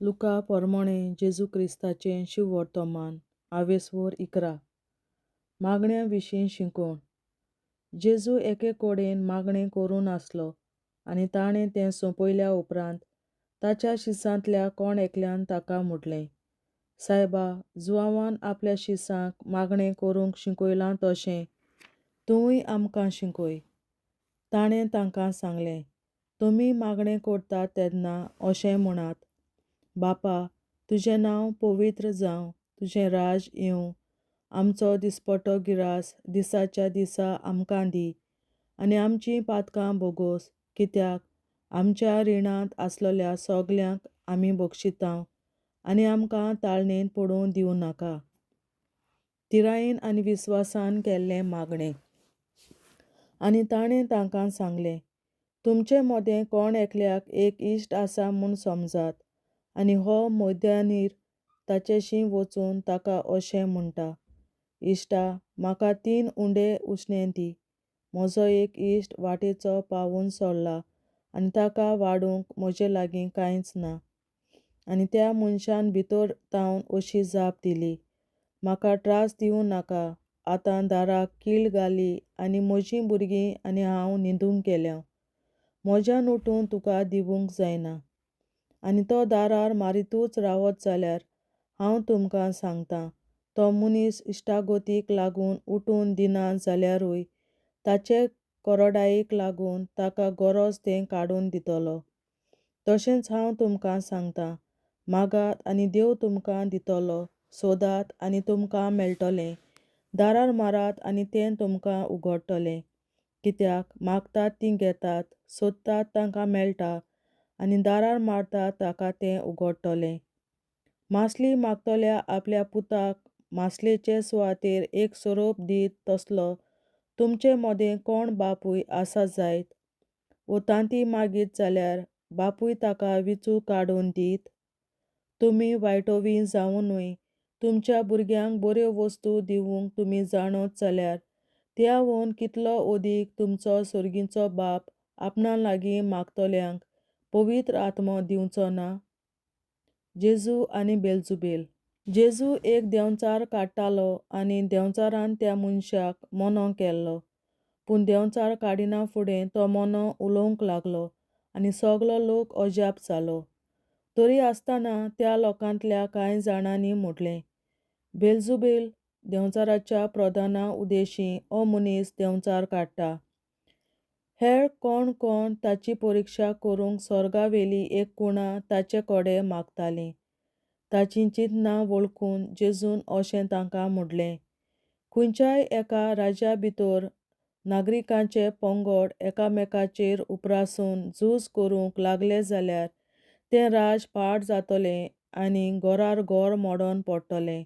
लुका पोरमोणे जेजू क्रिस्ताचें शिववर्तमान 11 मागण्या विशीं शिकवण. जेजू एके कडेन मागणें करून आसलो आनी ताणें तें सोंपयल्या उपरांत ताच्या शिसांतल्या कोण एकल्यान ताका म्हटलें, सायबा, जुवावान आपल्या शिसांक मागणें करूंक शिकयलां तशें तूंय आमकां शिकय. ताणें तांकां सांगलें, तुमी मागणें करतात तेन्ना अशें म्हणात, बापा, तुजें नांव पवित्र जावं, तुजें राज येवं, आमचो दिसपट्टो गिरास दिसाच्या दिसा आमकां दी, आनी आमचीं पातकां भोगोस, कित्याक आमच्या रिणांत आसलेल्या सगल्यांक आमी बक्षितांव, आनी आमकां ताळणेन पडूं दिवं नाका. तिरायेन आनी विस्वासान केल्लें मागणें. आनी ताणें तांकां सांगलें, तुमचे मदें कोण एकल्याक एक इश्ट आसा म्हूण समजात, आनी हो मैदानीर ताचेशीं वचून ताका अशें म्हणटा, इश्टा, म्हाका 3 उंडे उसणे दी. म्हजो एक इश्ट वाटेचो पावून सोडला आनी ताका वाडूंक म्हजे लागीं कांयच ना. आनी त्या मनशान भितर तावन अशी जाप दिली, म्हाका त्रास दिवं नाका, आतां दाराक कील घाली आनी म्हजीं भुरगीं आनी हांव न्हिदूंक गेल्यां. म्हज्यान उठून तुका दिवंक जायना. आनी तो दारार मारितूच रावत जाल्यार हांव तुमकां सांगतां, तो मनीस इश्टागतीक लागून उठून दिना जाल्यारूय ताचे कोरडायेक लागून ताका गरज तें काडून दितलो. तशेंच हांव तुमकां सांगतां, मागात आनी देव तुमकां दितलो, सोदात आनी तुमकां मेळटलें, दारार मारात आनी तें तुमकां उगडटलें. कित्याक मागतात तीं घेतात, सोदतात तांकां मेळटा, आनी दारार मारतात ताका तें उगडटलें. मासली मागतल्या आपल्या पुताक मासलेचे सुवातेर एक सोरोप दीत तसलो तुमचे मदें कोण बापूय आसा जायत, वो तांतीं मागीत जाल्यार बापूय ताका विचूक काडून दीत. तुमी वायटोवी जावं न्हय, तुमच्या भुरग्यांक बऱ्यो वस्तू दिवंक तुमी जाणत जाल्यार त्या वोन कितलो ओदीक तुमचो सुर्गीचो बाप आपणा लागीं मागतल्यांक पवित्र आत्मो दिवचो ना. जेजू आनी बेलजुबेल. जेजू एक देंवचार काडटालो आनी देंवचारान त्या मनशाक मोनो केल्लो. पूण देंवचार काडिना फुडें तो मोनो उलोवंक लागलो आनी सगलो लोक अजाप जालो. तरी आसतना त्या लोकांतल्या कांय जाणांनी म्हटलें, बेलजुबेल देंवचाराच्या प्रधाना उद्देशीं हो मनीस देंवचार काडटा. हेर कोण कोण ताची परिक्षा करूंक स्वर्गावेली एक कुणा ताचे कडेन मागतालीं. ताचीं चिंतनां वळखून जेजून अशें तांकां म्हणलें, खंयच्याय एका राज्या भितर नागरिकांचे पंगड एकामेकाचेर उपरासून झूज करूंक लागले जाल्यार तें राज पाड जातलें आनी घोरार घोर मोडोन पडटलें.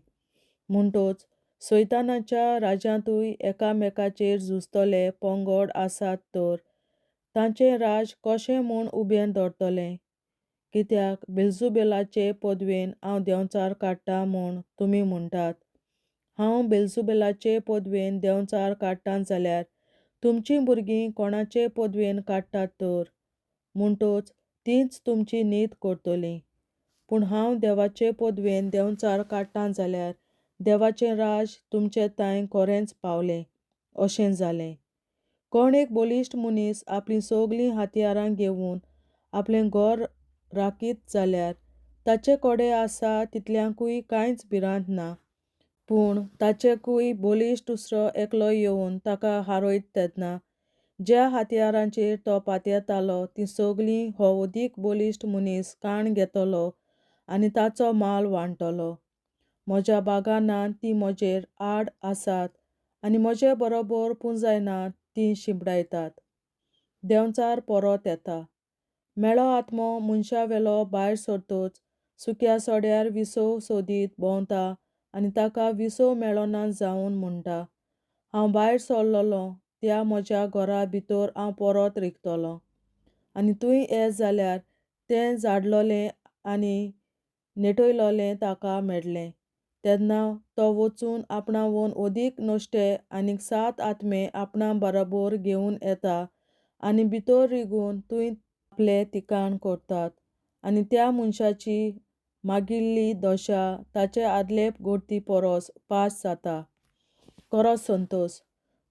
म्हणटच सैतानाच्या राज्यांतूय एकामेकाचेर झुजतले पंगड आसात तर तांचें राज कशें म्हूण उबें दवरतलें. कित्याक बेलजुबेलाचे पदवेन हांव देंवचार काडटां म्हूण तुमी म्हणटात. हांव बेलजुबेलाचे पदवेन देंवचार काडटां जाल्यार तुमचीं भुरगीं कोणाचे पदवेन काडटात तर, म्हणटच तींच तुमची नीत करतलीं. पूण हांव देवाचे पदवेन देंवचार काडटां जाल्यार देवाचें राज तुमचे ताईं खरेंच पावलें. अशें जालें. कोण एक बलिश्ट मनीस आपलीं सगलीं हातयारां घेवन आपलें घर राखीत जाल्यार ताचे कडेन आसा तितल्यांकूय कांयच भिरांत ना. पूण ताचेकूय बलिश्ट दुसरो एकलो येवन ताका हारयत तेन्ना ज्या हातयारांचेर तो पातयेतालो तीं सगलीं हो अदीक बलिश्ट मनीस काण घेतलो आनी ताचो माल वांटतलो. म्हज्या बागानांत तीं म्हजेर आड आसात आनी म्हजे बरोबर पुंजायनात तीं शिंपडायतात. देंवचार परत येता. मेळो आत्मो मनशावेलो भायर सरतच सुक्या सड्यार विसव सोदीत भोंवता आनी ताका विसव मेळना जावन म्हणटा, हांव भायर सरलों, त्या म्हज्या घरा भितर हांव परत रिगतलों. आनी तुंय येत जाल्यार तें झाडलोलें आनी नेटयलोलें ताका मेळटलें. तेन्ना तो वचून आपणावून अदीक नश्टे आनीक 7 आत्मे आपणा बरोबर घेवन येता आनी भितर रिगून तुंय आपलें तिकाण करतात. आनी त्या मनशाची मागिल्ली दोशा ताचे आदले गोडती परस पास जाता. खरोच संतोश.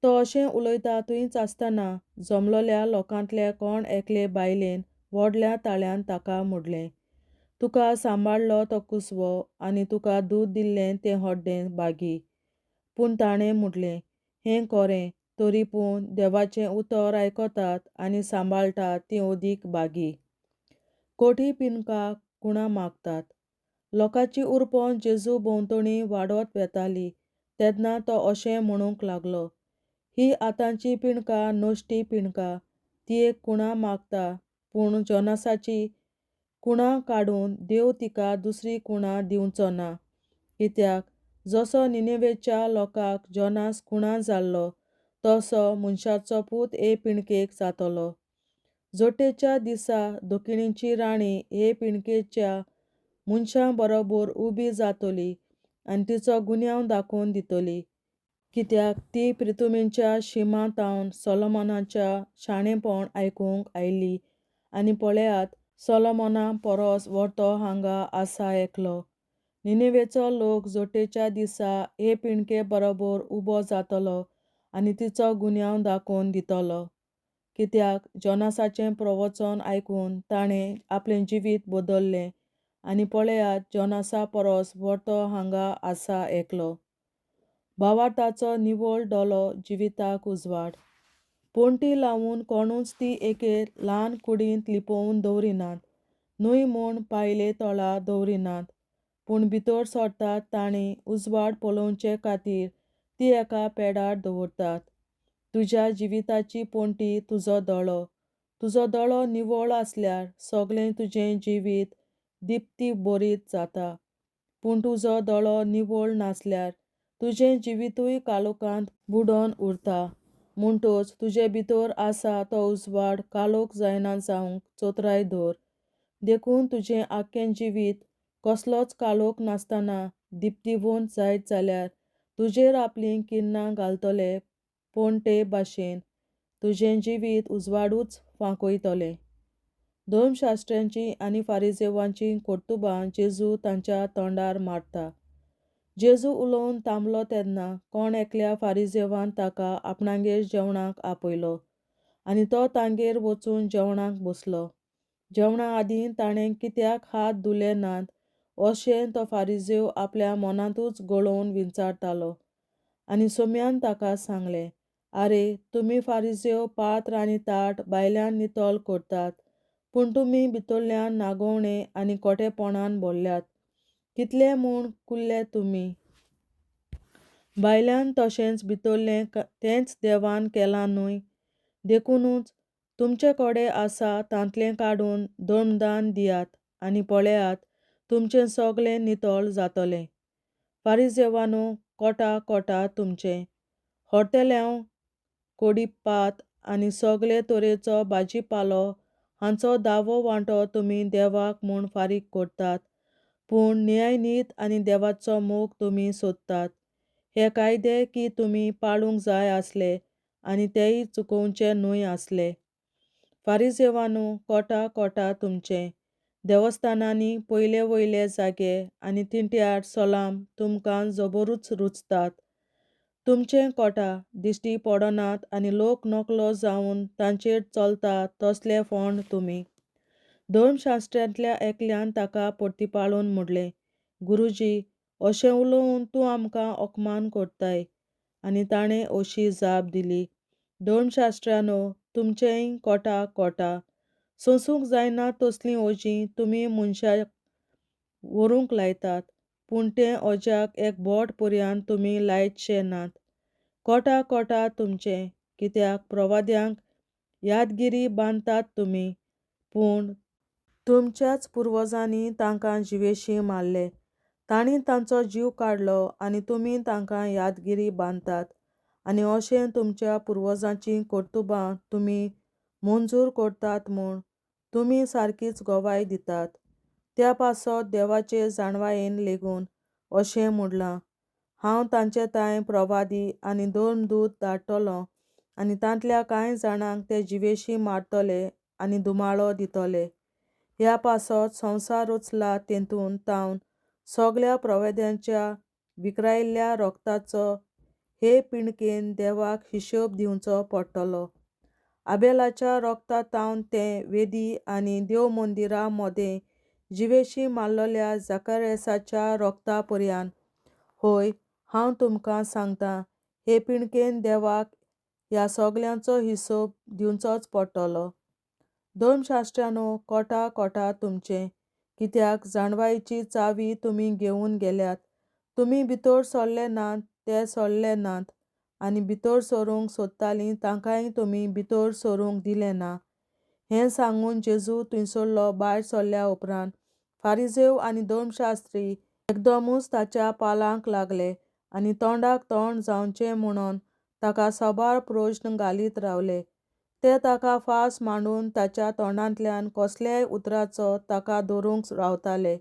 तो अशें उलयता थंयच आसतना जमलोल्या लोकांतले कोण एकले बायलेन व्हडल्या ताळ्यान ताका म्हणलें, तुका सांबाळलो तो कुसवो आनी तुका दूद दिल्लें तें हड्डें बागी. पूण ताणें म्हणलें, हें खरें, तरी पूण देवाचें उतर आयकतात आनी सांबाळटात तीं ओदीक बागी. कोठी पिनकाक कुणां मागतात. लोकांची उरपण जेजू भोंवतणी वाडत वेताली तेन्ना तो अशें म्हणूंक लागलो, ही आतांची पिणकां नश्टी पिणकां, ती एक कुणां मागता, पूण जोनासाची कुणां काडून देव तिका दुसरी कुणां दिवचो ना. कित्याक जसो निनेवेच्या लोकांक जोनास कुणां जाल्लो तसो मनशाचो पूत हे पिणकेक जातलो. जोटेच्या दिसा दोखिणीची राणी हे पिणकेच्या मनशां बरोबर उबी जातली आनी तिचो गुन्यांव दाखोवन दितली. कित्याक ती प्रिथुमेच्या शिमांतावन सोलोमोनाच्या शाणेपण आयकूंक आयली आनी पळयात, सोलोमोना परस व्हडतो हांगा आसा एकलो. निनेवेचो लोक जोटेच्या दिसा हे पिणके बरोबर उबो जातलो आनी तिचो गुन्यांव दाखोवन दितलो. कित्याक जोनासाचें प्रवचन आयकून ताणें आपलें जिवीत बदल्लें आनी पळयात, जोनासा परस व्हडतो हांगा आसा एकलो. भावार्थाचो निवळ डोलो जिविताक उजवाड. पोंटी लावून कोणूच ती एके ल्हान कुडींत लिपोवन दवरिनात, न्हूय म्हूण पायले तळा दवरिनात, पूण भितर सरतात ताणीं उजवाड पळोवचे खातीर ती एका पेडार दवरतात. तुज्या जिविताची पोंटी तुजो दोळो. तुजो दोळो निवळ आसल्यार सगळें तुजें जिवीत दिप्ती जाता, पूण तुजो दोळो निवळ नासल्यार तुजें जिवितूय काळोखांत बुडोवन उरता. म्हणटूच तुजे भितर आसा तो उजवाड काळोख जायना जावंक चोत्राय धर. देखून तुजें आख्खें जिवीत कसलोच काळोख नासतना दिप्तीवंत जायत जाल्यार तुजेर आपलीं किरणां घालतले पोंटे भाशेन तुजें जिवीत उजवाडूच फांकयतलें. धर्मशास्त्रांचीं आनी फारिसेवांचीं कर्तुबां जेजू तांच्या तोंडार मारता. जेजू उलोवन थांबलो तेन्ना कोण एकल्या फारिसेवान ताका आपणागेर जेवणाक आपयलो आनी तो तांगेर वचून जेवणाक बसलो. जेवणा आदीं ताणें कित्याक हात धुले नात अशें तो फारिसेव आपल्या मनांतूच घोळोवन विचारतालो. आनी सोम्यान ताका सांगलें, आरे, तुमी फारिसेव पात्र आनी ताट भायल्यान नितळ करतात, पूण तुमी भितरल्यान नागोवणे आनी खोटेपणान भरल्यात. कितले म्हूण कुल्ले तुमी. भायल्यान तशेंच भितरलें तेंच देवान केलां न्हय. देखूनच तुमचे कडेन आसा तांतलें काडून धर्मदान दियात आनी पळयात, तुमचें सगळें नितळ जातलें. फारिसेवांनो, कोटा तुमचें. हॉटेलांव कोडीपात आनी सगळे तरेचो भाजीपालो हांचो दावो वांटो तुमी देवाक म्हूण फारीक करतात, पूण न्यायनीत आनी देवाचो मोग तुमी सोदतात. हे कायदे की तुमी पाळूंक जाय आसले आनी तेय चुकोवचे न्हय आसले. फारिसेवांनो, कोटा तुमचें. देवस्थानांनी पयले वयले जागे आनी तिंट्यार सोलाम तुमकां जबरूच रुचतात. तुमचें कोटा दिश्टी पडनात आनी लोक नकलो जावन तांचेर चलता तसले फोंड तुमी. धर्मशास्त्रांतल्या एकल्यान ताका परतीपाळून म्हणलें, गुरुजी, अशें उलोवन तूं आमकां अपमान करताय. आनी ताणें अशी जाप दिली, धर्मशास्त्रांनो, तुमचेंय कोटा. सोंसूंक जायना तसलीं ओजीं तुमी मनशाक व्हरूंक लायतात, पूण तें ओज्याक एक बोट पर्यंत तुमी लायतशे नात. कोटा तुमचें. कित्याक प्रवाद्यांक यादगिरी बांदतात तुमी, पूण तुमच्याच पुर्वजांनी तांकां जिवेशीं मारले. तांणी तांचो जीव काडलो आनी तुमी तांकां यादगिरी बांदतात. आनी अशें तुमच्या पुर्वजांचीं कर्तुबां तुमी मंजूर करतात म्हूण तुमी सारकीच गोवाय दितात. त्या पासत देवाचे जाणवायेन लेगून अशें म्हणलां, हांव तांचे तांय प्रवादी आनी धर्मदूत धाडटलों आनी तांतल्या कांय जाणांक ते जिवेशीं मारतले आनी धुमाळो दितले. ह्या पासत संवसार रचला तेतून तावन सगळ्या प्रवेद्यांच्या विकरायिल्ल्या रोगताचो हे पिणकेन देवाक हिशोब दिवचो पडटलो. आबेलाच्या रोगता तावन तें वेदी आनी देव मंदिरा मोदें जिवेशी मारलोल्या जाकार्यासाच्या रोगता पर्यान. होय, हांव तुमकां सांगतां, हे पिणकेन देवाक ह्या सगळ्यांचो हिशोब दिवचोच पडटलो. धर्मशास्त्रांनो, कोटा तुमचें, कित्याक जाणवायेची चावी तुमी घेवन गेल्यात. तुमी भितर सरले नात ते सोडले नात, आनी भितर सरूंक सोदतालीं तांकांय तुमी भितर सरूंक दिलें ना. हें सांगून जेजू थंयसरलो भायर सरल्या उपरांत फारिजेव आनी धर्मशास्त्री एकदमूच ताच्या पालांक लागले आनी तोंडाक तोंड जावचें म्हणून ताका सबार प्रश्न घालीत रावले. ते ताका फास मांडून ताच्या तोंडांतल्यान कसलेय उतराचो ताका धरूंक रावताले.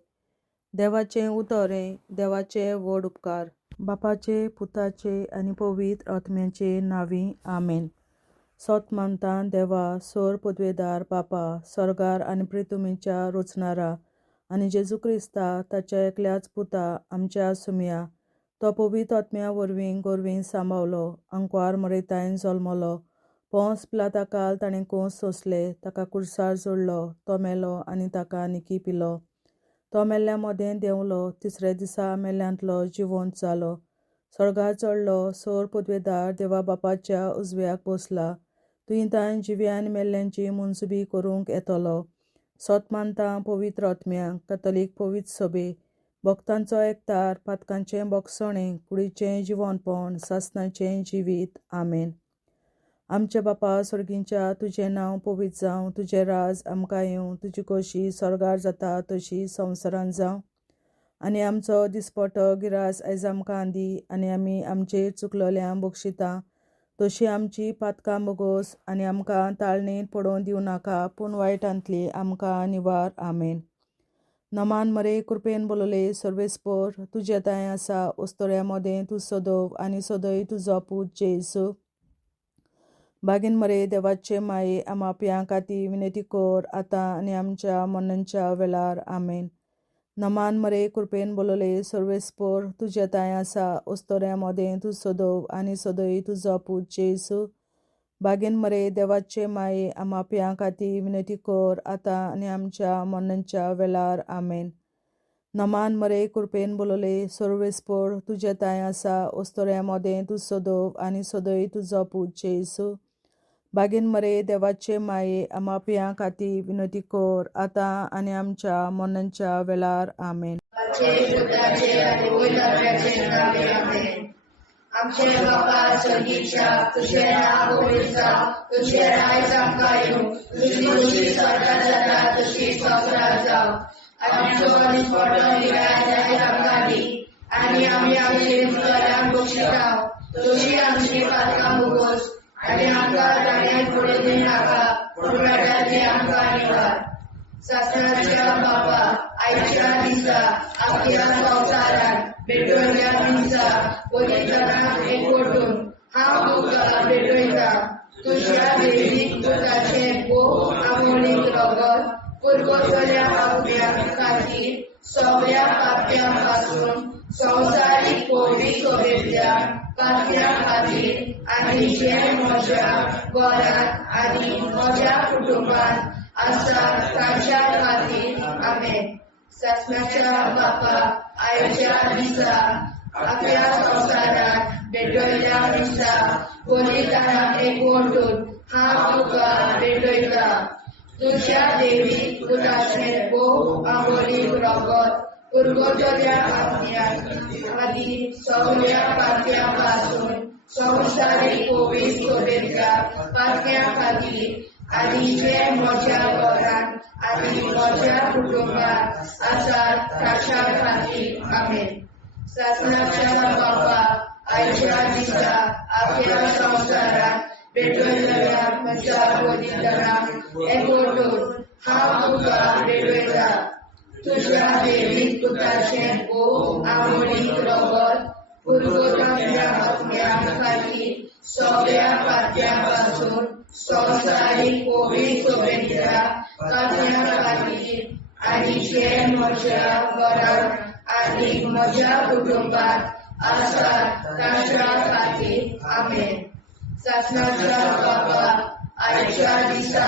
देवाचें उतरें. देवाचे व्हड उपकार. बापाचे, पुताचे आनी पवित्र आत्म्याचे नांवी. आमेन. सोत मानता देवा, सोर पदवेदार बापा, स्वर्गार आनी पृथ्वीच्या रचणारा, आनी जेजू क्रिस्ता ताच्या एकल्याच पुता आमच्या सुमया, तो पवित्र आत्म्या वरवीं गोरवीं सांबावलो, अंकवार मरयतायन जल्मलो, पोंस पिलाताकाल ताणें कोंस सोंसले, ताका कुर्सार जोडलो, तो मेलो आनी ताका निकी पिलो. तो मेल्ल्या मोदें देंवलो, तिसरे दिसा मेल्ल्यांतलो जिवंत जालो, स्वर्गार चडलो, सोर पदवेदार देवा बापाच्या उजव्याक बसला, तुयें तांय जिव्यान मेल्ल्यांची मुनसुबी करूंक येतलो. सोत मानता पवित्र आत्म्याक, कॅथोलीक पवित्र सभे, भक्तांचो एकतार, पातकांचें बोगसणें, कुडीचें जिवंतपण, सासणाचें जिवीत. आमेन. आमचे बापा स्वर्गींच्या, तुजें नांव पवित्र जावं, तुजें राज आमकां येवं, तुजी कशी स्वर्गार जाता तशी संवसारान जावं. आनी आमचो दिसपटो गिरास आयज आमकां दी, आनी आमी आमचेर चुकलोल्यांक बक्षिता तशी आमची पातकां बोगोस, आनी आमकां ताळणेंत पडोवन दिवं नाका, पूण वायटांतली आमकां निवार. आमेन. नमान मरे, कृपेन बोलोले, सर्वेस्पर, तुजे तांय आसा, ओस्तोऱ्या मोदें तूं सदव, आनी सदय तुजो पूत जेजू. बागीन मरे, देवाचे माये, आमाप्यां खातीर विनंती कर, आतां आनी आमच्या मरणाच्या वेळार. आमेन. नमान मरे, कृपेन बोलोले, सर्वेस्पर, तुजे तांय आसा, ओस्तोऱ्या मोदें तूं सदव, आनी सदय तुजो पूत जेजू. बागीन मरे, देवाचे माये, आमाप्यां खातीर विनंती कर, आतां आनी आमच्या मरणाच्या वेळार. आमेन. नमान मरे, कृपेन बोलोले, सर्वेस्पर, तुजे तांय आसा, ओस्तोऱ्या मोदें तूं सदव, आनी सदय तुजो पूत जेजू. बागीन मरे, देवाचे माये, आमाप्यां खातीर विनंती कर, आतां आनी आमच्या मरणाच्या वेळार. आमेन. आमचे बापा स्वर्गीच्या, तुझें नांव पवित्र जावं, तुझें राज आमकां येवं, तुजी कशी स्वर्गार जाता तशी संवसारांत जावं. आनी आमचो दिसपटो गिरास आयज आमकां दी, आनी आमी आमचेर चुकलोल्यांक बक्षिता तशी आमची पातकां बोगोस, आनी आमकां ताळ्यांत पडोवन दिवं नाका, पूण वायटांतली आमकां निवार. सासणाच्या बापा, आयच्या दिसा आमच्या संवसारांत भेटवयल्या दिसा पवित्रांक एकवटून हांव तुका भेटयता. तुज्या देवीक पुताचें भोव आमोणीक रगत पुरगोसल्या आत्म्या खातीर सगळ्या पाप्यां पासून संवसारीक पवित्र सभेंतल्या पाप्यां खातीर, आनी जे म्हज्या घरांत आनी म्हज्या कुटुंबांत आसा तांच्या खातीर. आमेन. सासणाच्या बापा, आयच्या दिसा आपल्या संवसारांत भेटवयल्या दिसा पवित्रांक एकवटून हांव तुका भेटयता. तुज्या देवीक पुताचें भोव आमोणीक रगत पुरगोसल्या आत्म्या खातीर सगळ्या पाप्यां पासून संवसारीक पवित्र सभेंतल्या पाप्यां खातीर, आनी जे म्हज्या घरांत आनी म्हज्या कुटुंबांत आसा तांच्या खातीर. आमेन. सासणाच्या बापा, आयच्या दिसा आपल्या संवसारांत भेटवयल्या म्हज्या पवित्रांक एकवटून हांव तुका भेटयता. तुज्या देवीक पुताचें भोव आमोणीक रगत पुरवठ्या आत्म्याखाली सगळ्या पात्यापासून संसारिक कोविड शुभेच्छा पात्याखाली आणि जे म्हज्या घरात आणि म्हज्या कुटुंबात आसात तांच्या खातीर आमेन. शासनाच्या बाबा आयच्या दिसा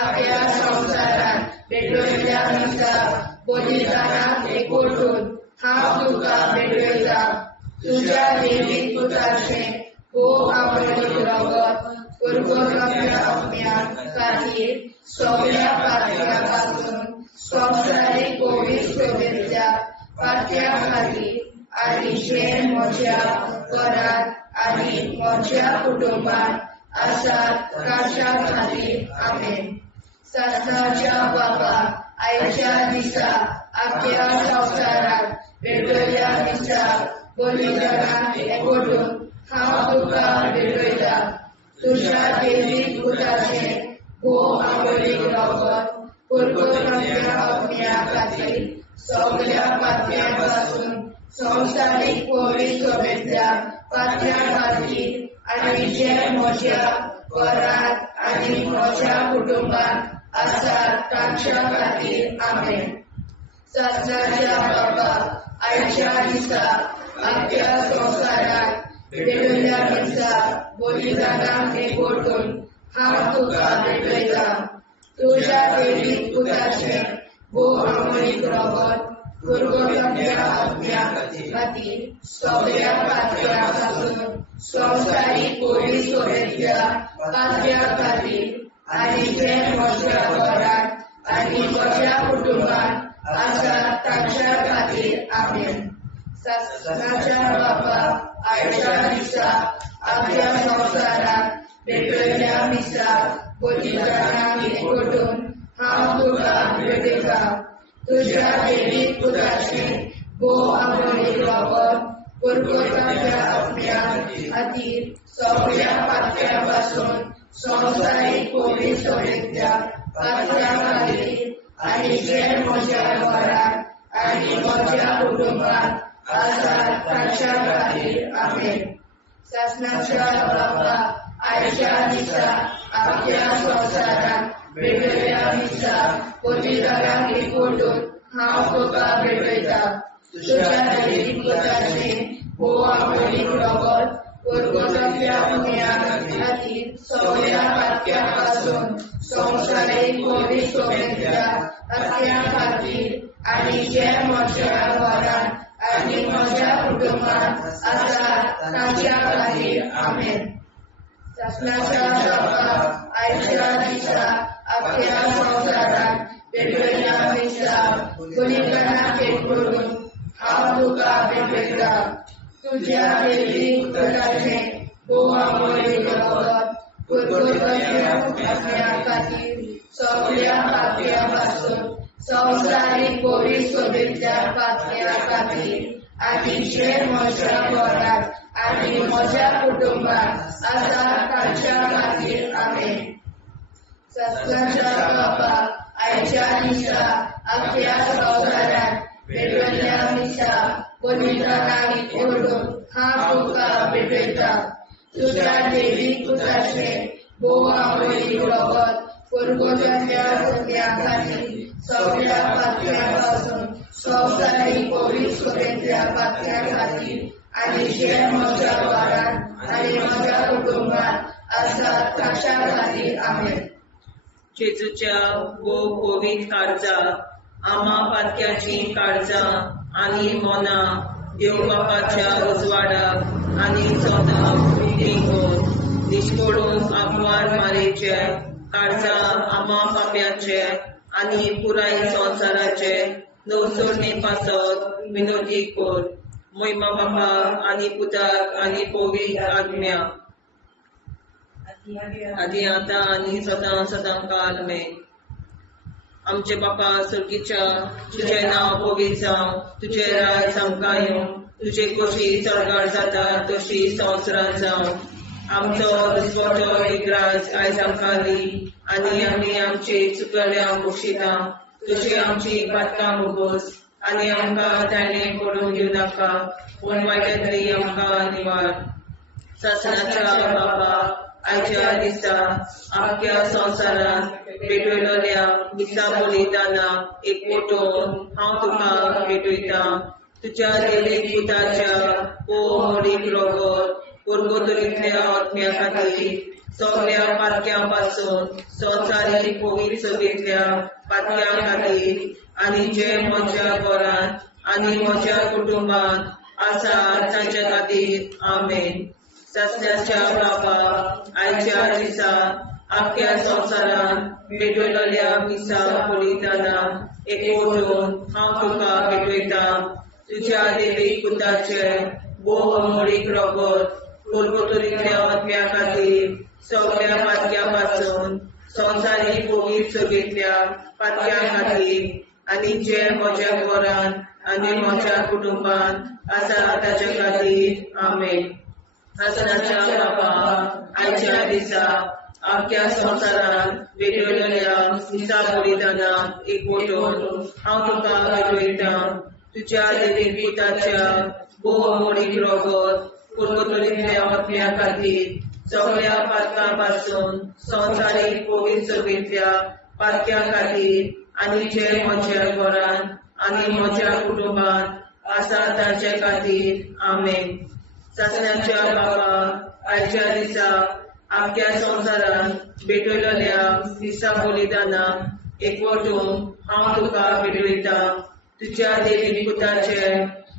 आपल्या संसारात भेटवयल्या दिसा बलिदानाक एकवटून हांव तुका भेटवयता. तुझ्या देवीक पुताचे खूब आवडीक रगत पुरवठ्या आत्म्या खातीर सगळ्या पात्यापासून संसारिक कोविड शुभेच्छा पात्या खातीर आणि जे म्हज्या घरात आणि म्हज्या कुटुंबात आसात तांच्या खातीर आमेन. शासनाच्या बाबा आयच्या दिसा आपल्या संसारात भेटवयल्या दिसा बलिदानाक एकवटून हांव तुका भेटवयता. तुझ्या देवीक पुताचे खूब आवडीक रगत पुरवठ्या आत्म्या खातीर सगळ्या पात्यापासून संसारिक कोविड शुभेच्छा पात्या खातीर आणि जे म्हज्या घरात आणि म्हज्या कुटुंबात आसात तांच्या खातीर आमेन. शासनाच्या बाबा आयच्या दिसा आपल्या संसारात भेटवयल्या दिसा बलिदानाक एकवटून हांव तुका भेटवयता. तुझ्या देवीक पुताचे खूब आवडीक रगत पुरवठ्या आत्म्या खातीर सगळ्या पात्यापासून संसारिक कोविड शुभेच्छा पात्या खातीर आणि जे म्हज्या घरात आणि म्हज्या कुटुंबात आसात तांच्या खातीर आमेन. शासनाच्या बाबा आयच्या दिसा आपल्या संसारात भेटवयल्या दिसा बलिदानाक एकवटून हांव तुका भेटयता. तुझ्या देवीक पुताचे खूब आवडीक रगत पुरवठ्या आत्म्या खातीर सगळ्या पात्यापासून संसारिक कोविड शुभेच्छा पात्या खातीर आणि जे म्हज्या घरात आणि म्हज्या कुटुंबात आसात तांच्या खातीर आमेन. शासनाच्या बाबा आयच्या दिसा आपल्या संसारात भेटवयल्या दिसा बलिदानाक एकवटून हांव तुका भेटयता. तुझ्या देवीक पुताचे खूब आवडीक रगत पुरवठ्या आत्म्या खातीर सगळ्या पात्यापासून संसारिक कोविड शुभेच्छा पात्या खातीर आणि जे म्हज्या घरात आणि म्हज्या कुटुंबात आसात तांच्या खातीर आमेन. शासनाच्या बाबा आयच्या दिसा आपल्या संसारात भेटवयल्या दिसा बलिदानाक एकवटून हांव तुका भेटयता. तुझ्या देवीक पुताचे खूब आवडीक रगत पुरवठ्या आत्म्या खातीर सगळ्या पात्यापासून संसारिक कोविड शुभेच्छा पात्या खातीर आणि जे म्हज्या घरात आणि म्हज्या कुटुंबात आसात तांच्या खातीर आमेन. शासनाच्या बाबा आयच्या दिसा आपल्या संसारात भेटवयल्या दिसा बलिदानाक एकवटून हांव तुका भेटयता. तुझ्या देवीक पुताचे खूब आवडीक रगत पुरवठ्या आत्म्या खातीर सगळ्या पात्यापासून संसारिक कोविड शुभेच्छा पात्या खातीर आणि जे म्हज्या घरात आणि म्हज्या कुटुंबात आसात तांच्या खातीर आमेन. जेजूच्या कोविड काळजा आम्हा पातक्याची काळजा आणि मोना देव बापाच्या उजवाडाक आणि चोदाक देखून दिशपडून आग्वार मारेचे काळजा आम्हा पाप्याचे आणि पुराय संसाराचे नवसोडणे पासत विनोदी कोर महिमा बापा आणि पुताक आणि पवित्र आत्म्या आदी आता आणि सदां सदां काल मे. आमचे बापा सुर्गीच्या तुझे नाव पवित्र जावं, तुझे राज आमकां येवं, तुझे कशी चडगाड जाता तशी संवसारांत जावं. आमचो दिसवटो एक राज आयज आमकां दी आनी आमी आमचे चुकल्यांक बक्षिता. तुझे आमची पातकां मुगोस आनी आमकां धाडणे पडून दिवं नाका पूण वायटांतली आमकां निवाड सासणाच्या बाबा आयच्या दिसा आख्या संवसारान भेटयलोल्या दिसा बलिदाना एकवटून हांव तुका भेटयता तुज्या देवीक पुताच्या मोडीक रोगोत पुर्गोतरींतल्या आत्म्या खातीर सगळ्या पातक्यां पासून संवसारीक पवित्र सभेंतल्या पातक्यां खातीर आनी जे म्हज्या घरान आनी म्हज्या कुटुंबान आसा तांच्या खातीर आमेन सासण्याच्या बाबा आयच्या दिसा आख्या संवसारान भेटयलोल्या दिसा बलिदाना एकवटून हांव तुका भेटयता तुज्या देवीक पुताचे मोडीक रोगोत पुर्गोतरींतल्या आत्म्या खातीर सगळ्या पातक्यां पासून संवसारीक पवित्र सभेंतल्या पातक्यां खातीर आनी जे म्हज्या घरान आनी म्हज्या कुटुंबान आसा ताच्या खातीर आमेन सासणाच्या बाबा आयच्या दिसा आख्या संवसारान भेटयलोल्या दिसा बलिदाना एकवटून हांव तुका भेटयता तुज्या देवीक पुताच्या मोडीक रोगोत पुर्गोतरींतल्या आत्म्या खातीर सगळ्या पातकां पासून संवसारीक पवित्र सभेंतल्या पातक्यां खातीर आनी जे म्हज्या घरान आनी म्हज्या कुटुंबान आसा तांचे खातीर आमेन सासण्याच्या बाबा आयच्या दिसा आख्या संवसारान भेटयलोल्या दिसा बलिदाना एकवटून हांव तुका भेटयता तुज्या देवीक पुताचे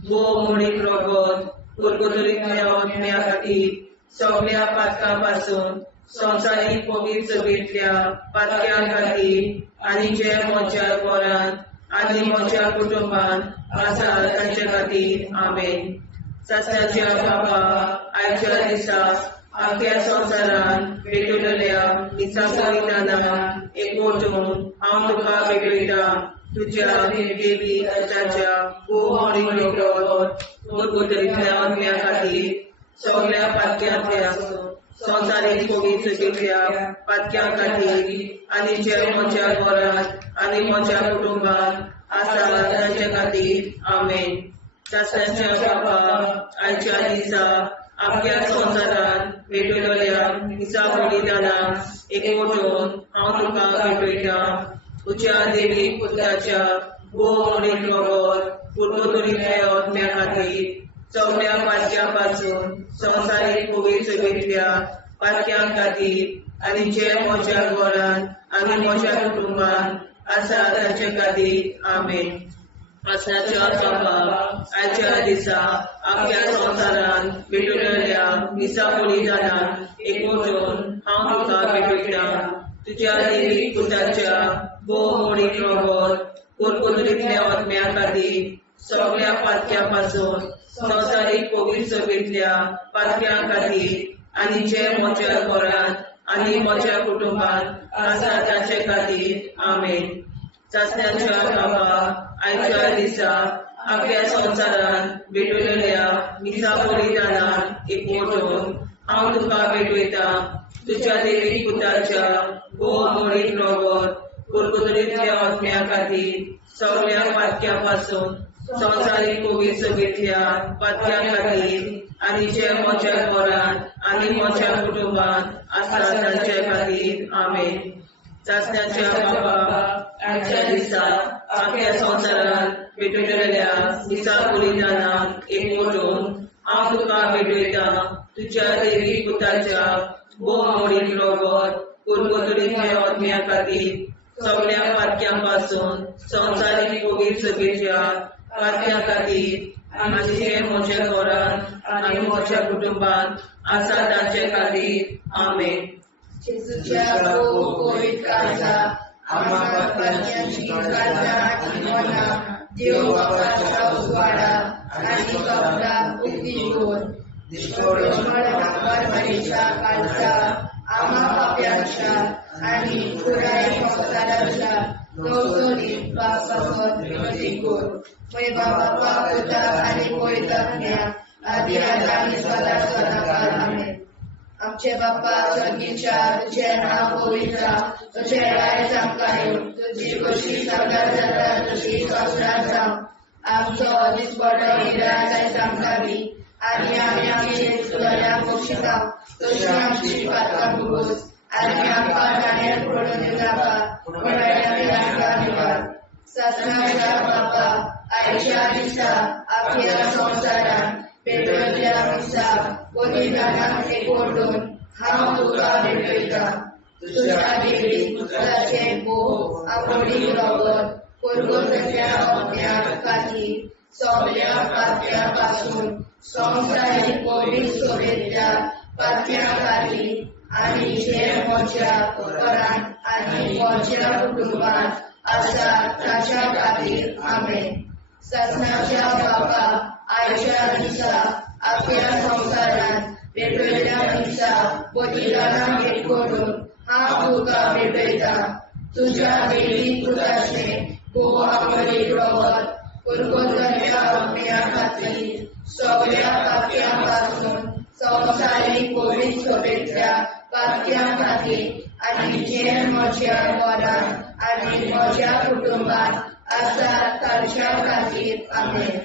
मोडीक रोगोत पुर्गोतरींतल्या आत्म्या खातीर सगळ्या पातकां पासून संवसारीक पवित्र सभेंतल्या पातक्यां खातीर आनी जे म्हज्या घरान आनी म्हज्या कुटुंबान आसा तांचे खातीर आमेन सासण्याच्या बाबा आयच्या दिसा आख्या संवसारान भेटयलोल्या दिसा बलिदाना एकवटून हांव तुका भेटयता तुज्या देवीक पुताच्या मोडीक रोगोत पुर्गोतरींतल्या आत्म्या खातीर सगळ्या पातक्यांतल्या संवसारीक पवित्र सभेंतल्या पातक्यां खातीर आनी जे म्हज्या घरान आनी म्हज्या कुटुंबान आसा तांचे खातीर आमेन सासण्याच्या बाबा आयच्या दिसा आख्या संवसारान भेटयलोल्या दिसा बलिदाना एकवटून हांव तुका भेटयता तुज्या देवीक पुताच्या मोडीक रोगोत पुर्गोतरींतल्या आत्म्या खातीर सगळ्या पातक्यां पासून संवसारीक पवित्र सभेंतल्या पातक्यां खातीर आनी जे म्हज्या घरान आनी म्हज्या कुटुंबान आसा तांचे खातीर आमेन सासण्याच्या बाबा आयच्या दिसा आख्या संवसारान भेटयलोल्या दिसा बलिदाना एकवटून हांव तुका भेटयता तुज्या देवीक पुताच्या मोडीक रोगोत पुर्गोतरींतल्या आत्म्या खातीर सगळ्या पातक्यां पासून संवसारीक पवित्र सभेंतल्या पातक्यां खातीर आनी जे म्हज्या घरान आनी म्हज्या कुटुंबान आसा तांचे खातीर आमेन सासण्याच्या बाबा आयच्या दिसा आख्या संवसारान भेटयलोल्या दिसा बलिदाना एकवटून हांव तुका भेटयता तुज्या देवीक पुताच्या मोडीक रोगोत पुर्गोतरींतल्या आत्म्या खातीर सगळ्या पातक्यां पासून संवसारीक पवित्र सभेंतल्या पातक्यां खातीर आनी जे म्हज्या घरान आनी म्हज्या कुटुंबान आसा तांचे खातीर आमेन सासण्याच्या बाबा आयच्या दिसा आख्या संवसारान भेटयलोल्या दिसा बलिदाना एकवटून हांव तुका भेटयता तुज्या देवीक पुताच्या मोडीक रोगोत पुर्गोतरींतल्या आत्म्या खातीर सगळ्या पातक्यां पासून संवसारीक पवित्र सभेंतल्या पातक्यां खातीर आनी जे म्हज्या घरान आनी म्हज्या कुटुंबान आसा तांचे खातीर आमेन जेजूच्या पवित्र काळजा आम्हा पातक्यांची काळजा आनी मना देव बापाच्या उजवाडा आनी कपडा उक्ती दोन परमेच्या काळजा आम्हा पाप्यांच्या आनी पुराय संसाराच्या नवसोनीत पापावर विनंती कर पै बाबा पुता आनी पवित्रात्म्या आदी आनी सदा सदाकाळ आमेन आमचे बाप्पा स्वर्गीच्या तुझे नाव पवित्र तुझे राय आमकां तुझी कशी सगळ्या जाता तशी संसारात जावं आमचो दिसपडो निराश सांगताली आनी आमी आमचे सुदारण्याक बक्षिता तशी आमची पातळा भोगोस आनी आमकां गाण्यात पडून दिनाका पण आमी आमकां दिवार ससनाच्या बापा आयच्या दिसा आपल्या संवसारान पेटवल्या दिसा बलिदानाक एकवटून हांव तुका भेटयता तुज्या देवी पुत्राचे भोव आवडी रगत पुरगोतल्या अज्ञान खातीर सगळ्या पात्या पासून संवसारीक पवित्र सोबेतल्या पात्या खातीर आनी जे म्हज्या घरांत आनी म्हज्या कुटुंबांत आसा ताच्या खातीर आमेन ससनाच्या बापा आयच्या दिसा आपल्या संवसारान पेटवल्या दिसा बलिदानाक एकवटून हांव तुका भेटयता तुज्या देवी पुत्राचे भोव आवडी रगत पुरगोतल्या अज्ञा खातीर सगळ्या पात्या पासून संवसारीक पवित्र सोबेतल्या पात्या खातीर आनी जे म्हज्या घरांत आनी म्हज्या कुटुंबांत आसा ताच्या खातीर आमेन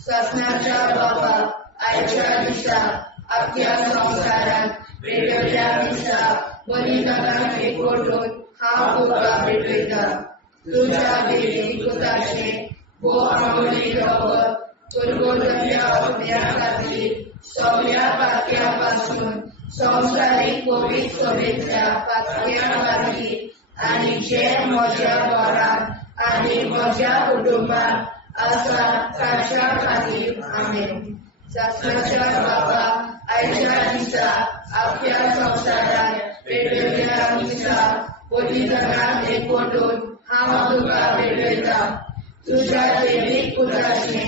ससनाच्या बापा आयच्या दिसा आपल्या संवसारान पेटवल्या दिसा बलिदानाक एकवटून हांव तुका भेटयता तुज्या देवी पुत्राचे भोव आवडी रगत पुरगोतल्या अज्ञा खातीर सगळ्या पात्या पासून संवसारीक पवित्र सोबेतल्या पात्या खातीर आनी जे म्हज्या घरांत आनी म्हज्या कुटुंबांत आसा ताच्या खातीर आमेन ससनाच्या बापा आयच्या दिसा आपल्या संवसारान पेटवल्या दिसा बलिदानाक एकवटून हांव तुका भेटयता तुज्या देवी पुत्राचे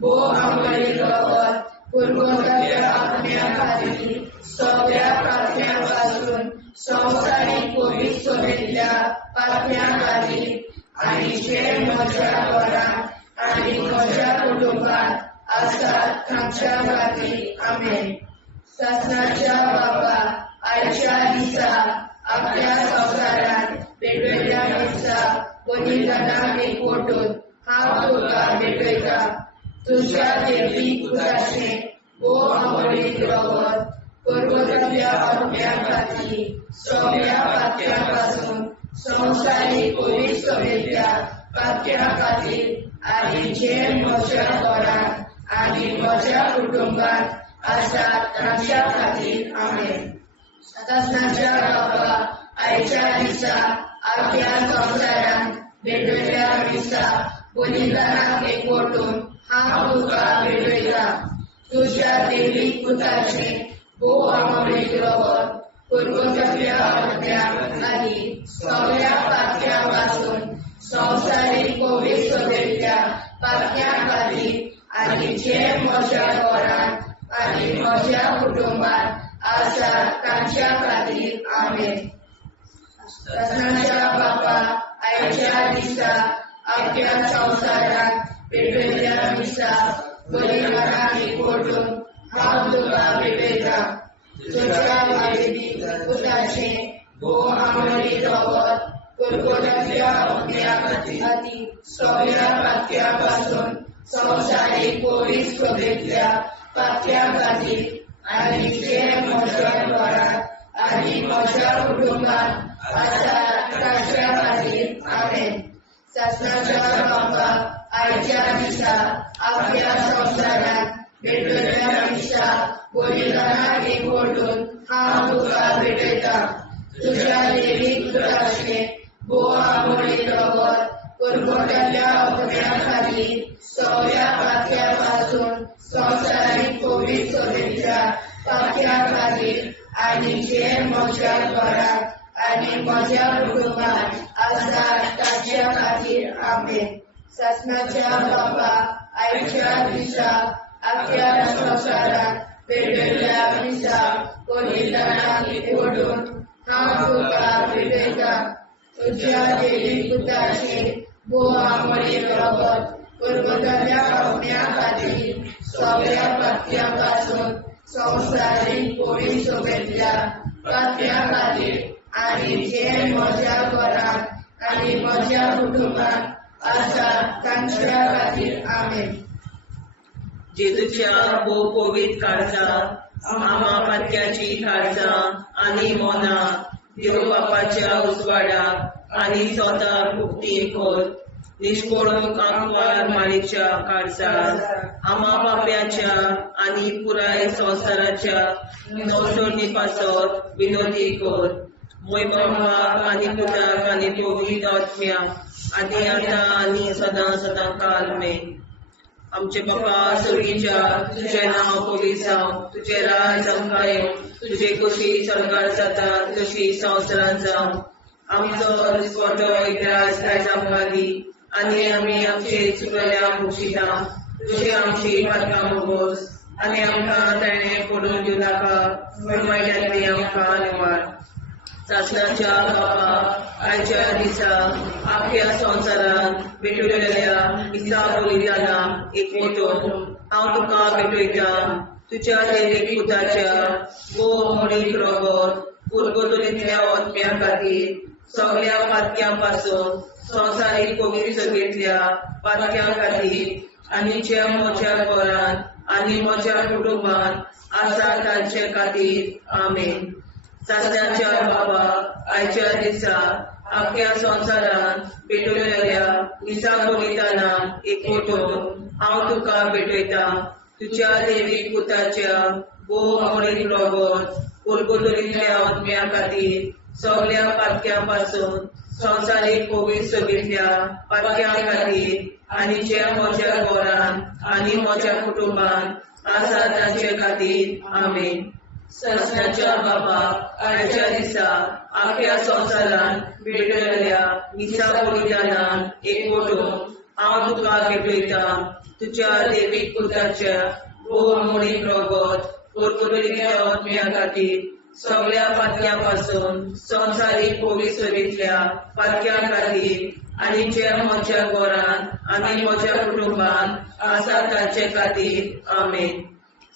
भोव आवडी रगत पुरगोतल्या अज्ञा खातीर सगळ्या पात्या पासून संवसारीक पवित्र सोबेतल्या पात्या खातीर आनी जे म्हज्या घरांत आनी म्हज्या कुटुंबांत आसा ताच्या खातीर आमेन ससनाच्या बापा आयच्या दिसा आपल्या संवसारान पेटवल्या दिसा बलिदानाक एकवटून हांव तुका भेटयता तुज्या देवी पुत्राचे भोव आवडी रगत पुरगोतल्या अज्ञा खातीर सगळ्या पात्या पासून संवसारीक पवित्र सोबेतल्या पात्या खातीर आनी जे म्हज्या घरांत आनी म्हज्या कुटुंबांत आसा ताच्या खातीर आमेन ससनाच्या बापा आयच्या दिसा आपल्या संवसारान पेटवल्या दिसा बलिदानाक एकवटून हांव तुका भेटयता तुज्या देवी पुत्राचे भोव आवडी रगत पुरगोतल्या अज्ञा खातीर सगळ्या पात्या पासून संवसारीक पवित्र सोबेतल्या पात्या खातीर आनी जे म्हज्या घरांत आनी म्हज्या कुटुंबांत आसा ताच्या खातीर आमेन ससनाच्या बापा आयच्या दिसा आपल्या संवसारान पेटवल्या दिसा बलिदानाक एकवटून हांव तुका भेटयता तुज्या देवी पुत्राचे भोव आवडी रगत पुरगोतल्या अज्ञा खातीर सगळ्या पात्या पासून संवसारीक पवित्र सोबेतल्या पात्या खातीर आनी जे म्हज्या घरांत आनी म्हज्या कुटुंबांत आसा ताच्या खातीर आमेन ससनाच्या बापा आयच्या दिसा आपल्या संवसारान पेटवल्या दिसा बलिदानाक एकवटून हांव तुका भेटयता तुज्या देवी पुत्राचे भोव आवडी रगत पुरगोतल्या अज्ञा खातीर सगळ्या पात्या पासून संवसारीक पवित्र सोबेतल्या पात्या खातीर आनी जे म्हज्या घरांत आनी म्हज्या कुटुंबांत आसा ताच्या खातीर आमेन ससनाच्या बापा आयच्या दिसा आपल्या संवसारान पेटवल्या दिसा बलिदानाक एकवटून हांव तुका भेटयता तुज्या देवी पुत्राचे भोव आवडी रगत पुरगोतल्या अज्ञा खातीर सगळ्या पात्या पासून संवसारीक पवित्र सोबेतल्या पात्या खातीर आनी जे म्हज्या घरांत आनी म्हज्या कुटुंबांत आसा तांच्या खातीर आमेन. जेजूच्या भोव पवित्र काळजा आमा पातक्याची काळजा आनी मोना देव बापाच्या उजवाडाक आनी स्वता मुक्ती खोल निष्पळून आंकवार माळेच्या काळजार आमा पाप्याच्या आनी पुराय संवसाराच्या नवसोनी पासत विनोदी कोर मोयबापाक आनी पुताक आनी पवित्र आत्म्याक आदी आतां आनी सदां सदां काल मेन. आमचे बापा सुर्गीच्या तुझे नाव पवित्र जावं, तुझे राज आमकां येवं, तुझे कशी सरकार जाता तशी संवसारांत जावं. आमचो दिसपटो एकदांच आयज आमकां दी आनी आमी आमचे चुकल्यांक बक्षिता. तुझे आमची पातकां भोगोस आनी आमकां ताणें पडून दिवं नाका, वायटांतली आमकां निवार. सासणाच्या बापा आयच्या दिसा आख्या संवसारांत भेटलेल्या दिसा बलिदानाक एकवटून हांव तुका भेटयता. तुज्या दैवीक पुताच्या भोव मोडीक रगत उरगतुलींतल्या आत्म्या खातीर सगळ्या पातक्यां पासून संवसारीक पवित्र सभेंतल्या पातक्यां खातीर आनी जे म्हज्या घरांत आनी म्हज्या कुटुंबांत आसा तांचे खातीर आमेन. सासणाच्या बापा आयच्या दिसा आख्या संवसारांत भेटलेल्या दिसा बलिदानाक एकवटून हांव तुका भेटयता. तुज्या दैवीक पुताच्या भोव मोडीक रगत उरगतुलींतल्या आत्म्या खातीर सगळ्या पातक्यां पासून संवसारीक पवित्र सभेंतल्या पातक्यां खातीर आनी जे म्हज्या घरांत आनी म्हज्या कुटुंबांत आसा तांचे खातीर आमेन. सासणाच्या बापा आयच्या दिसा आख्या संवसारांत भेटलेल्या दिसा बलिदानाक एकवटून हांव तुका भेटयता. तुज्या दैवीक पुताच्या भोव मोडीक रगत उरगतुलींतल्या आत्म्या खातीर सगळ्या पातक्यां पासून संवसारीक पवित्र सभेंतल्या पातक्यां खातीर आनी जे म्हज्या घरांत आनी म्हज्या कुटुंबांत आसा तांचे खातीर आमेन.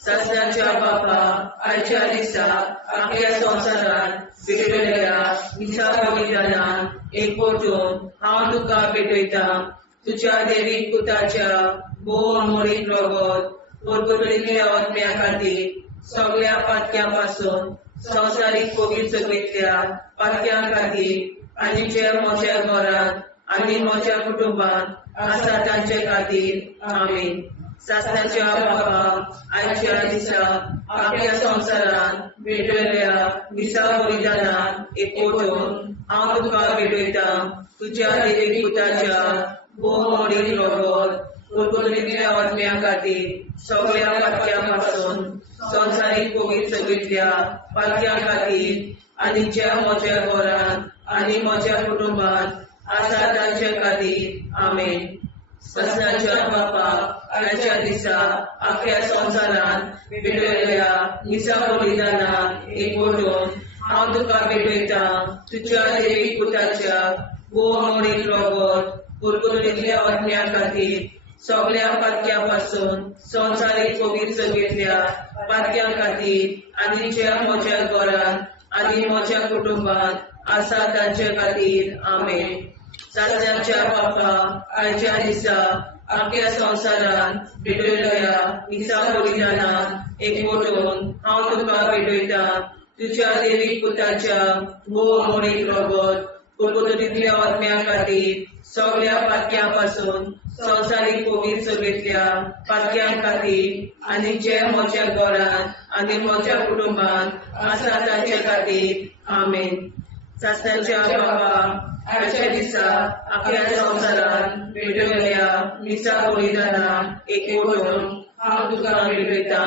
सासणाच्या बापा आयच्या दिसा आख्या संवसारांत भेटलेल्या दिसा बलिदानाक एकवटून हांव तुका भेटयता. तुज्या दैवीक पुताच्या भोव मोडीक रगत उरगतुलींतल्या आत्म्या खातीर सगळ्या पातक्यां पासून संवसारीक पवित्र सभेंतल्या पातक्यां खातीर आनी जे म्हज्या घरांत आनी म्हज्या कुटुंबांत आसा तांचे खातीर आमेन. सासणाच्या बापा आयच्या दिसा आख्या संवसारांत भेटलेल्या दिसा बलिदानाक एकवटून हांव तुका भेटयता. तुज्या दैवीक पुताच्या भोव मोडीक रगत उरगतुलींतल्या आत्म्या खातीर सगळ्या पातक्यां पासून संवसारीक पवित्र सभेंतल्या पातक्यां खातीर आनी जे म्हज्या घरांत आनी म्हज्या कुटुंबांत आसा तांचे खातीर आमेन. सासणाच्या बापा आयच्या दिसा आख्या संवसारांत भेटलेल्या दिसा बलिदानाक एकवटून हांव तुका भेटयता. तुज्या दैवीक पुताच्या भोव मोडीक रगत उरगतुलींतल्या आत्म्या खातीर सगळ्या पातक्यां पासून संवसारीक पवित्र सभेंतल्या पातक्यां खातीर आनी जे म्हज्या घरांत आनी म्हज्या कुटुंबांत आसा तांचे खातीर आमेन. सासणाच्या बापा आयच्या दिसा आख्या संवसारांत भेटलेल्या दिसा बलिदानाक एकवटून हांव तुका भेटयता. तुज्या दैवीक पुताच्या भोव मोडीक रगत उरगतुलींतल्या आत्म्या खातीर सगळ्या पातक्यां पासून संवसारीक पवित्र सभेंतल्या पातक्यां खातीर आनी जे म्हज्या घरांत आनी म्हज्या कुटुंबांत आसा तांचे खातीर आमेन. सासणाच्या बापा आयच्या दिसा आख्या संवसारांत भेटलेल्या दिसा बलिदानाक एकवटून हांव तुका भेटयता.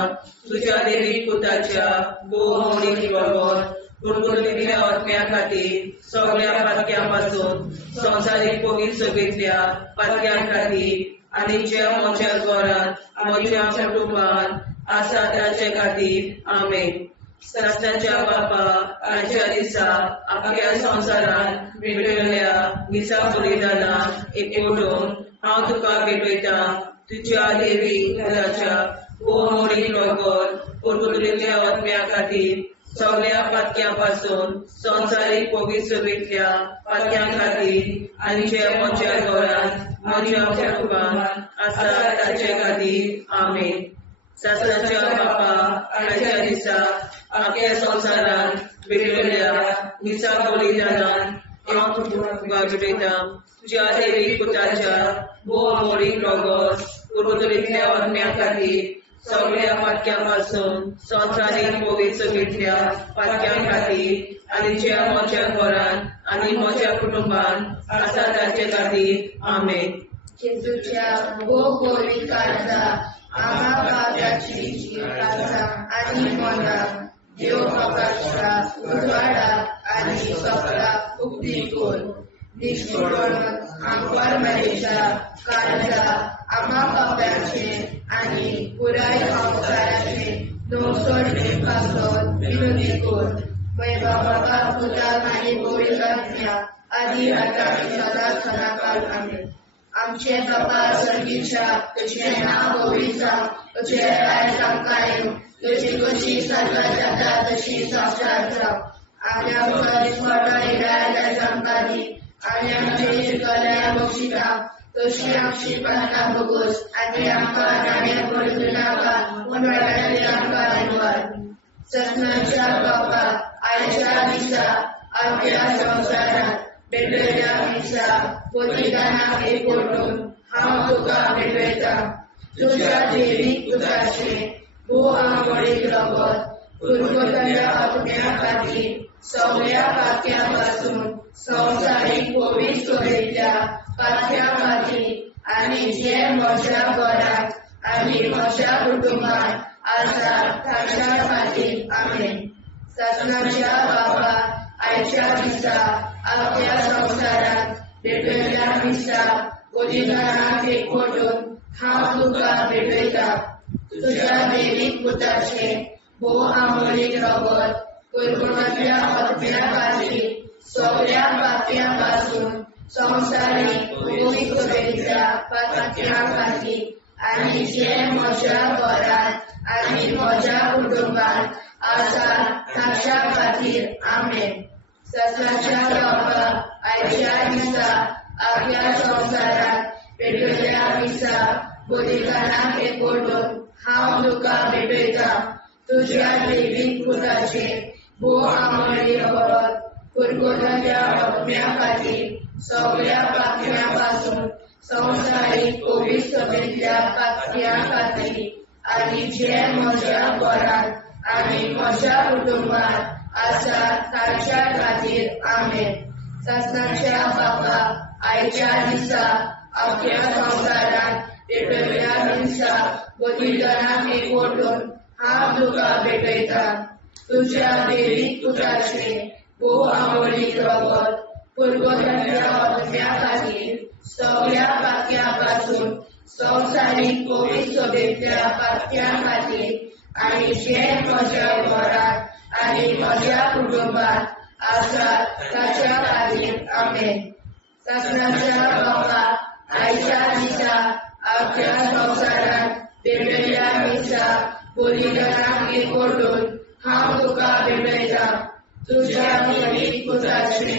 तुज्या दैवीक पुताच्या भोव मोडीक रगत उरगतुलींतल्या आत्म्या खातीर सगळ्या पातक्यां पासून संवसारीक पवित्र सभेंतल्या पातक्यां खातीर आनी जे म्हज्या घरांत म्हज्या कुटुंबांत आसा तांचे खातीर आमेन. सासणाच्या बापा आयच्या दिसा आख्या संवसारांत भेटलेल्या दिसा बलिदानाक एकवटून हांव तुका भेटयता. तुज्या दैवीक पुताच्या भोव मोडीक रगत उरगतुलींतल्या आत्म्या खातीर सगळ्या पातक्यां पासून संवसारीक पवित्र सभेंतल्या पातक्यां खातीर आनी जे म्हज्या घरांत म्हज्या कुटुंबान आसा ताचे खातीर आमेन. सासणाच्या बापा आयच्या दिसा आख्या संवसारान भेटलेल्या निसा बलिदानान हांव तुका भेटयता. तुज्या दैवीक पुताच्या मोरीक रगत पुर्वतरीतल्या अज्ञा खातीर सगळ्या पातक्यां पासून संवसारीक पवित्रतेंतल्या पातक्यां खातीर आनी ज्या म्हज्या घरान आनी म्हज्या कुटुंबान आसा ताचे खातीर आमेन. जेजूच्या गोगोरी काळजा आम्हा पाप्याची काळजा आणि मना देव प्रकाशा उजवाडा आणि सपला उक्ती कोर निष्ठुरण आंकवार मरेशा काळजा आम्हा पाप्याचे आणि पुराय संस्काराचे नोसोडणे पासून विनोदी कोर बाबा तुझ्या आणि गोळी करण्या आधी आता सदा सदाकाळ आमेन. आमचे बाबा सर्गीच्या तुझे नाव गोविचा तुझे राय सांगाय तुझी कशी सर्व जाता तशी संस्कार जाव. आम्ही आमच्या स्मरण राय सांगानी आणि आमचे शिकल्या बक्षिता तशी आमची प्रार्थना बघूस आणि आमकां नाण्या पडून नाका उन्हाळ्याचे आमकां धन्यवाद. ससनाच्या बाबा आयच्या दिसा आमच्या संसारात भेटलेल्या दिसा बलिदानाक एकवटून हांव तुका भेटयता. तुज्या दैवीक पुताचे आंबोळीक रगत पुर्वतल्या आत्म्या खातीर सगळ्या पातक्यां पासून संवसारीक पवित्रतेंतल्या पातक्यां खातीर आनी जे म्हज्या घरांत आनी म्हज्या कुटुंबान आसा ताच्या खातीर आमेन. ससनाच्या बाबा आयच्या दिसा आख्या संवसारात भेटलेल्या दिसा बलिदानाक एकवटून हांव तुका भेटयता. तुज्या दैवीक पुताचे आंबोळीक रगत पुर्वतल्या आत्म्या खातीर सगळ्या पातक्यां पासून संवसारीक पवित्रतेंतल्या पातक्यां खातीर आनी जे म्हज्या घरांत आनी म्हज्या कुटुंबान आसा ताच्या खातीर आमेन. ससनाच्या बाबा आयच्या दिसा आख्या संवसारात भेटलेल्या दिसा बलिदानाक एकवटून हांव तुका भेटयता. तुज्या दैवीक पुताचे आंबोळीक रगत पुर्वतल्या आत्म्या खातीर सगळ्या पातक्यां पासून संवसारीक पवित्रतेंतल्या पातक्यां खातीर आनी जे म्हज्या घरांत आनी म्हज्या कुटुंबान आसा ताच्या खातीर आमेन. ससनाच्या बाबा आयच्या दिसा आख्या संवसारात भेटलेल्या दिसा बलिदानाक एकवटून हांव तुका भेटयता. तुज्या दैवीक पुताचे आंबोळीक रगत पुर्वतल्या आत्म्या खातीर सगळ्या पातक्यां पासून संवसारीक पवित्रतेंतल्या पातक्यां खातीर आनी जे म्हज्या घरांत आनी म्हज्या कुटुंबान आसा ताच्या खातीर आमेन. ससनाच्या बाबा आयच्या दिसा आख्या संवसारात भेटलेल्या दिसा बलिदानाक एकवटून हांव तुका भेटयता. तुज्या दैवीक पुताचे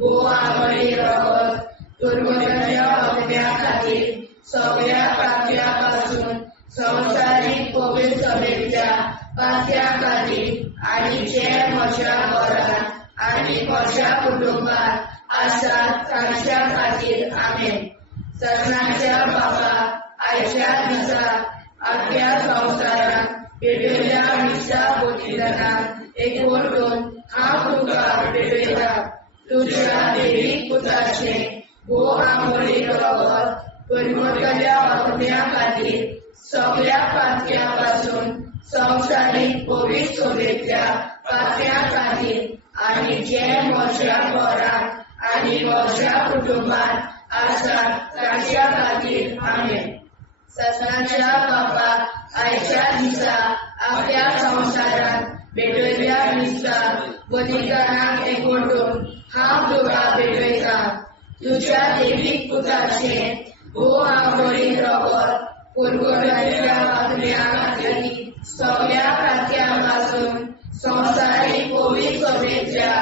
आंबोळीक रगत पुर्वतल्या आत्म्या खातीर सगळ्या पातक्यां पासून संवसारीक पवित्रतेंतल्या पातक्यां खातीर आनी जे म्हज्या घरांत आनी म्हज्या कुटुंबान आसा ताच्या खातीर आमेन. ससनाच्या बाबा आयच्या दिसा आख्या संवसारात भेटलेल्या दिसा बलिदानाक एकवटून हांव तुका भेटयता. तुज्या दैवीक पुताचे आंबोळीक रगत पुर्वतल्या आत्म्या खातीर सगळ्या पातक्यां पासून संवसारीक पवित्रतेंतल्या पातक्यां खातीर आनी जे म्हज्या घरांत आनी म्हज्या कुटुंबान आसा ताच्या खातीर आमेन. ससनाच्या बाबा आयच्या दिसा आख्या संवसारात भेटलेल्या दिसा बलिदानाक एकवटून हांव तुका भेटयता. तुज्या दैवीक पुताचे आंबोळीक रगत पुर्वतल्या आत्म्या खातीर सगळ्या पातक्यां पासून संवसारीक पवित्रतेंतल्या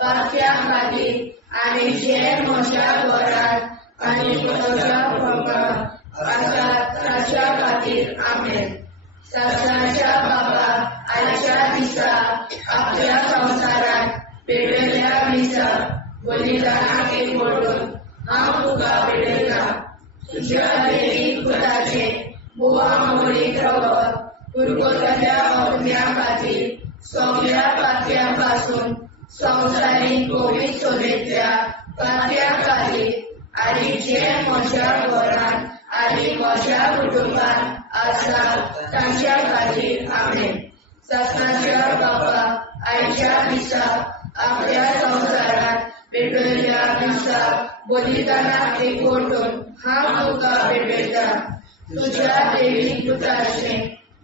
पातक्यां खातीर आनी जे म्हज्या घरांत आनी म्हज्या आमेन. शासनाच्या बाबा आजच्या दिसा आपल्या संसारात पेटलेल्या विसा बलिदानाक एकवटून हांव तुका पेटयता. तुझ्या दैवीक पुताचे बोवा मोडीत रगत पुरगोतल्या अग्न्या खातीर सगळ्या पातळ्यांपासून संवसारीक कोवीड सोबेतल्या पातळ्या खातीर आनी जे म्हज्या घरांत आनी म्हज्या कुटुंबांत आसा तांच्या खातीर आमेन. शासनाच्या बाबा आयच्या दिसा आपल्या संसारात पेटयल्ल्या दिसा बलिदानाक एकवटून हांव तुका पेटयता. तुझ्या दैवीक पुताचे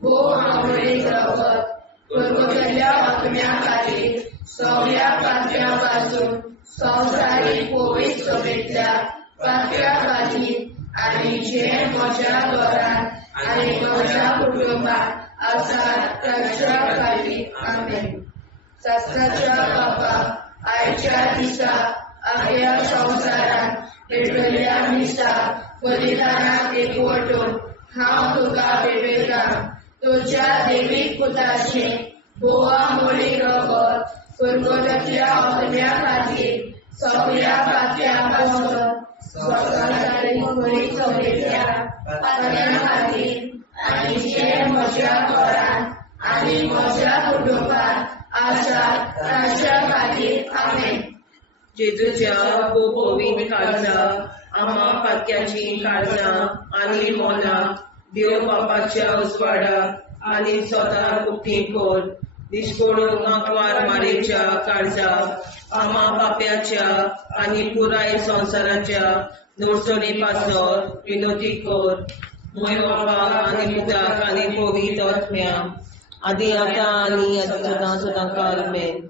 भोव आमोडीत रगत पुरगोतल्या अग्न्या खातीर सगळ्या पातळ्यांपासून संवसारीक कोवीड सोबेतल्या पातळ्या खातीर आनी जे म्हज्या घरांत आनी म्हज्या कुटुंबांत आसा तांच्या खातीर आमेन. शासनाच्या बाबा आयच्या दिसा आपल्या संसारात पेटयल्ल्या दिसा बलिदानाक एकवटून हांव तुका पेटयता. तुझ्या दैवीक पुताचे बोवा मोडी रगत पुरगोतल्या अग्न्या खातीर सगळ्या पातळ्यांपासून संवसारीक कोवीड सोबेतल्या पातळ्या खातीर आनी जे म्हज्या घरांत आनी म्हज्या कुटुंबांत आसा तांच्या खातीर आमेन. जेजूच्या पवित्र काळजा आम्हा पातक्याची काळजा आनी मोना देव बापाच्या उजवाडाक आनी स्वता कुटी कोर दिसपडून आंकवार मारेच्या काळजा आम्हा पाप्याच्या आनी पुराय संसाराच्या नोडसणी पासर विनोदी कोर मोय बाबा आनी पुताक आनी पवित्र आत्म्या आदी आतां आनी सदां सदां काल आमेन.